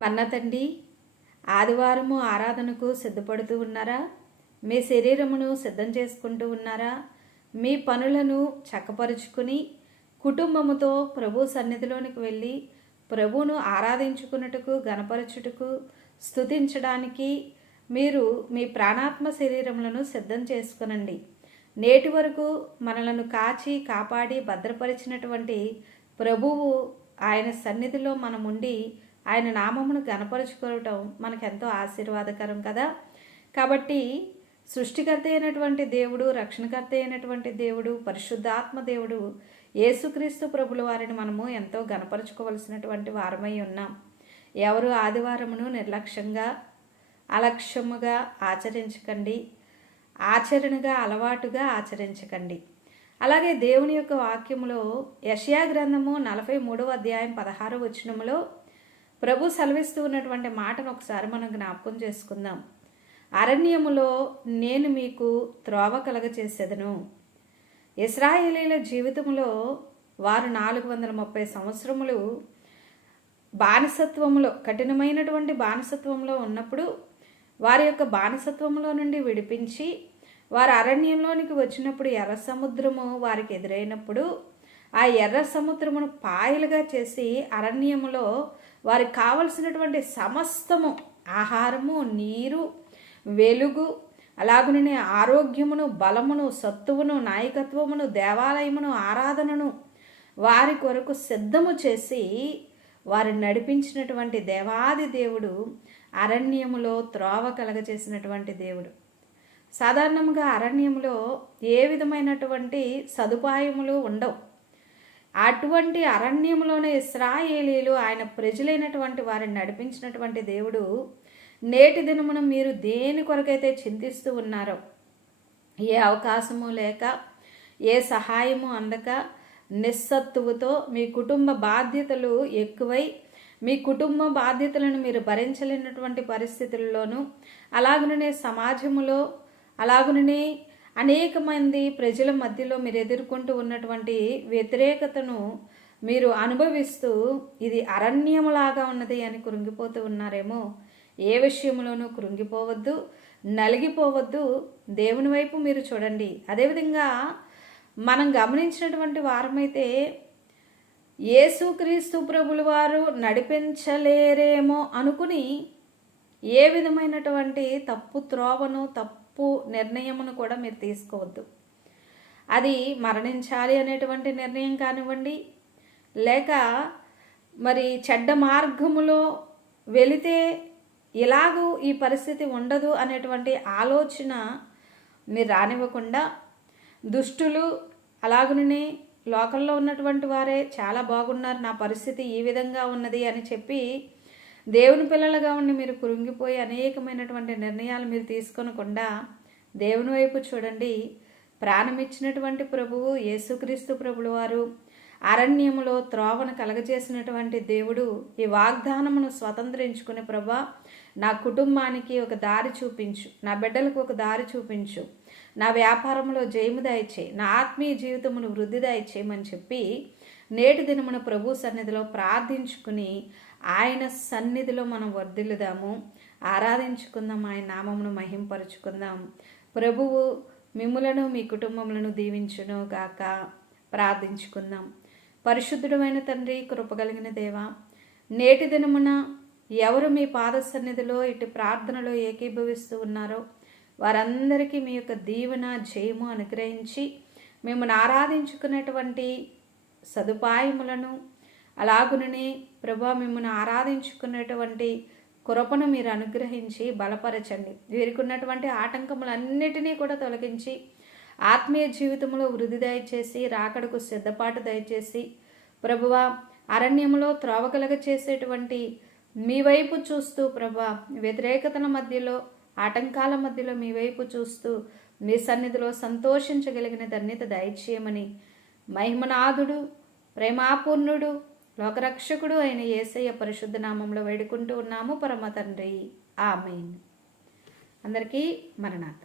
పన్నతండి, ఆదివారము ఆరాధనకు సిద్ధపడుతూ ఉన్నారా? మీ శరీరమును సిద్ధం చేసుకుంటూ ఉన్నారా? మీ పనులను చక్కపరుచుకుని కుటుంబముతో ప్రభు సన్నిధిలోనికి వెళ్ళి ప్రభువును ఆరాధించుకున్నట్టుకు, గణపరచుటకు, స్తుతించడానికి మీరు మీ ప్రాణాత్మ శరీరములను సిద్ధం చేసుకునండి. నేటి వరకు మనలను కాచి కాపాడి భద్రపరిచినటువంటి ప్రభువు ఆయన సన్నిధిలో మనముండి ఆయన నామమును గణపరుచుకోవటం మనకెంతో ఆశీర్వాదకరం కదా. కాబట్టి సృష్టికర్త అయినటువంటి దేవుడు, రక్షణకర్త అయినటువంటి దేవుడు, పరిశుద్ధాత్మ దేవుడు యేసుక్రీస్తు ప్రభుల వారిని మనము ఎంతో గణపరుచుకోవలసినటువంటి వారమై ఉన్నాం. ఎవరు ఆదివారమును నిర్లక్ష్యంగా అలక్ష్యముగా ఆచరించకండి, ఆచరణగా అలవాటుగా ఆచరించకండి. అలాగే దేవుని యొక్క వాక్యములో యెషయా గ్రంథము 43వ అధ్యాయం 16వ వచనములో ప్రభు సెలవిస్తూ ఉన్నటువంటి మాటను ఒకసారి మనం జ్ఞాపకం చేసుకుందాం. అరణ్యములో నేను మీకు త్రోవ కలగచేసేదను. ఇశ్రాయేలీల జీవితంలో వారు 430 సంవత్సరములు బానిసత్వములో, కఠినమైనటువంటి బానిసత్వంలో ఉన్నప్పుడు వారి యొక్క బానిసత్వంలో నుండి విడిపించి వారు అరణ్యంలోనికి వచ్చినప్పుడు ఎర్ర సముద్రము వారికి ఎదురైనప్పుడు ఆ ఎర్ర సముద్రమును పాయలుగా చేసి అరణ్యములో వారికి కావలసినటువంటి సమస్తము ఆహారము, నీరు, వెలుగు, అలాగునే ఆరోగ్యమును, బలమును, సత్తువును, నాయకత్వమును, దేవాలయమును, ఆరాధనను వారి కొరకు సిద్ధము చేసి వారు నడిపించినటువంటి దేవాది దేవుడు, అరణ్యములో త్రోవ కలగచేసినటువంటి దేవుడు. సాధారణంగా అరణ్యములో ఏ విధమైనటువంటి సదుపాయములు ఉండవు. అటువంటి అరణ్యములోనే ఇశ్రాయేలీలు ఆయన ప్రజలైనటువంటి వారిని నడిపించినటువంటి దేవుడు నేటి దినమున మీరు దేని కొరకైతే చింతిస్తూ ఉన్నారో, ఏ అవకాశము లేక, ఏ సహాయము అందక, నిస్సత్తువుతో మీ కుటుంబ బాధ్యతలు ఎక్కువై మీ కుటుంబ బాధ్యతలను మీరు భరించలేనటువంటి పరిస్థితుల్లోనూ, అలాగునే సమాజములో, అలాగునే అనేక మంది ప్రజల మధ్యలో మీరు ఎదుర్కొంటూ ఉన్నటువంటి వ్యతిరేకతను మీరు అనుభవిస్తూ ఇది అరణ్యములాగా ఉన్నది అని కృంగిపోతూ ఉన్నారేమో. ఏ విషయంలోనూ కృంగిపోవద్దు, నలిగిపోవద్దు. దేవుని వైపు మీరు చూడండి. అదేవిధంగా మనం గమనించినటువంటి వారమైతే యేసుక్రీస్తు ప్రభుల వారు నడిపించలేరేమో అనుకుని ఏ విధమైనటువంటి తప్పు త్రోవను, తప్పు నిర్ణయమును కూడా మీరు తీసుకోవద్దు. అది మరణించాలి అనేటువంటి నిర్ణయం కానివ్వండి, లేక మరి చెడ్డ మార్గములో వెళితే ఇలాగూ ఈ పరిస్థితి ఉండదు అనేటువంటి ఆలోచన మీరు రానివ్వకుండా, దుష్టులు అలాగనే లోకంలో ఉన్నటువంటి వారే చాలా బాగున్నారు, నా పరిస్థితి ఈ విధంగా ఉన్నది అని చెప్పి దేవుని పిల్లలుగా ఉండి మీరు కృంగిపోయి అనేకమైనటువంటి నిర్ణయాలు మీరు తీసుకొనకుండా దేవుని వైపు చూడండి. ప్రాణమిచ్చినటువంటి ప్రభువు యేసుక్రీస్తు ప్రభుల వారు అరణ్యములో త్రోవను కలగజేసినటువంటి దేవుడు ఈ వాగ్దానమును స్వతంత్రించుకునే ప్రభా, నా కుటుంబానికి ఒక దారి చూపించు, నా బిడ్డలకు ఒక దారి చూపించు, నా వ్యాపారంలో జయము దయచే, నా ఆత్మీయ జీవితమును వృద్ధి దయచేయమని చెప్పి నేటి దినమున ప్రభు సన్నిధిలో ప్రార్థించుకుని ఆయన సన్నిధిలో మనం వర్ధిల్లుదాము, ఆరాధించుకుందాం, ఆయన నామమును మహింపరుచుకుందాం. ప్రభువు మిమ్ములను మీ కుటుంబములను దీవించును గాక. ప్రార్థించుకుందాం. పరిశుద్ధుడమైన తండ్రి, కృపగలిగిన దేవ, నేటి దినమున ఎవరు మీ పాద సన్నిధిలో ఇటు ప్రార్థనలో ఏకీభవిస్తూ ఉన్నారో వారందరికీ మీ యొక్క దీవెన, జయము అనుగ్రహించి మిమ్మల్ని ఆరాధించుకునేటువంటి సదుపాయములను, అలాగుననే ప్రభా మిమ్మల్ని ఆరాధించుకునేటువంటి కృపను మీరు అనుగ్రహించి బలపరచండి. వీరికి ఉన్నటువంటి ఆటంకములన్నిటినీ కూడా తొలగించి ఆత్మీయ జీవితంలో వృద్ధి దయచేసి, రాకడకు సిద్ధపాటు దయచేసి ప్రభువా అరణ్యములో త్రోవ కలగ చేసేటువంటి మీ వైపు చూస్తూ ప్రభా, వ్యతిరేకతల మధ్యలో, ఆటంకాల మధ్యలో మీ వైపు చూస్తూ మీ సన్నిధిలో సంతోషించగలిగిన ధన్యత దయచేయమని మహిమనాథుడు, ప్రేమాపూర్ణుడు, లోకరక్షకుడు అయిన యేసయ్య పరిశుద్ధ నామంలో వేడుకుంటూ ఉన్నాము పరమ తండ్రి. ఆమేన్. అందరికీ మరణాత.